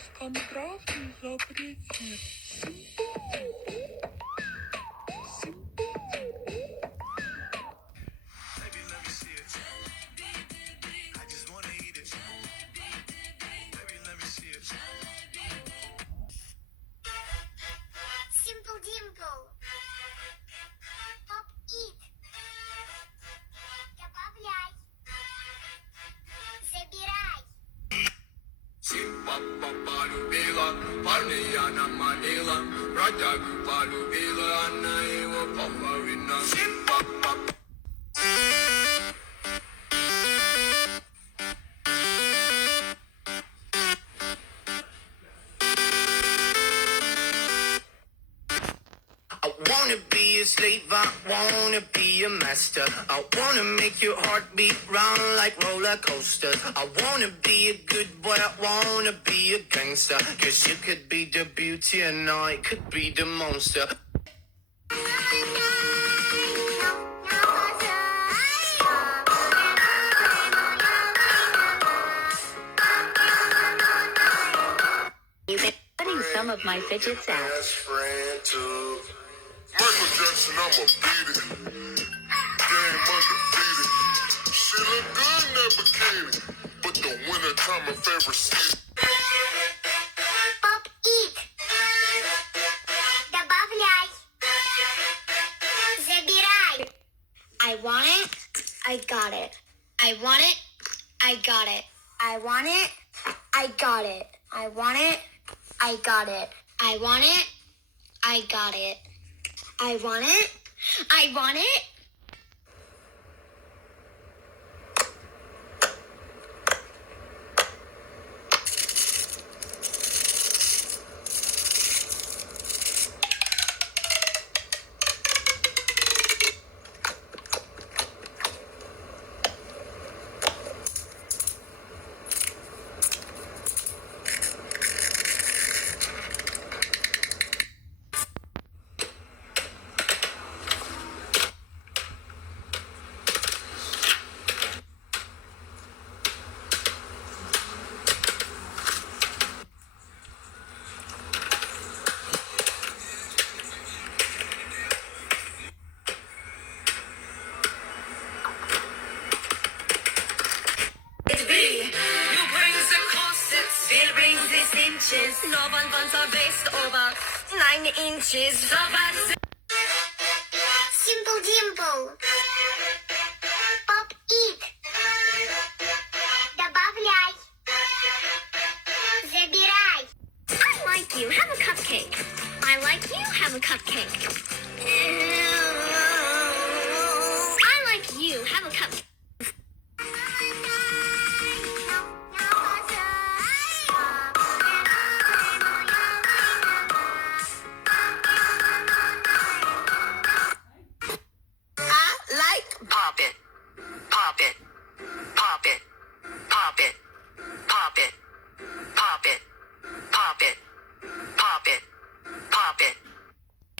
вас там травки запретит. Simple Dimple. Pop it. Добавляй. Забирай. Симпа полюбила, парня она манила, бродягу полюбила, она его половина. Симпа I wanna be a slave, I wanna be a master. I wanna make your heart beat round like roller coasters. I wanna be a good boy, I wanna be a gangster. Cause you could be the beauty and I could be the monster. Putting some of my fidgets out. Best friend too. Michael Jackson, I'ma beat it. Game undefeated. She look good in that bikini, but the winter time my favorite season. Pop it. Добавляй. Забирай. I want it. I got it. I want it. I got it. I want it. I got it. I want it. I got it. I want it. I got it. I want it. I want it. No one wants a waist over 9 inches. Simple Dimple. Pop it. Добавляй. Забирай. I like you. Have a cupcake. I like you. Have a cupcake. I like you. Have a cupcake. Pop it, pop it, pop it.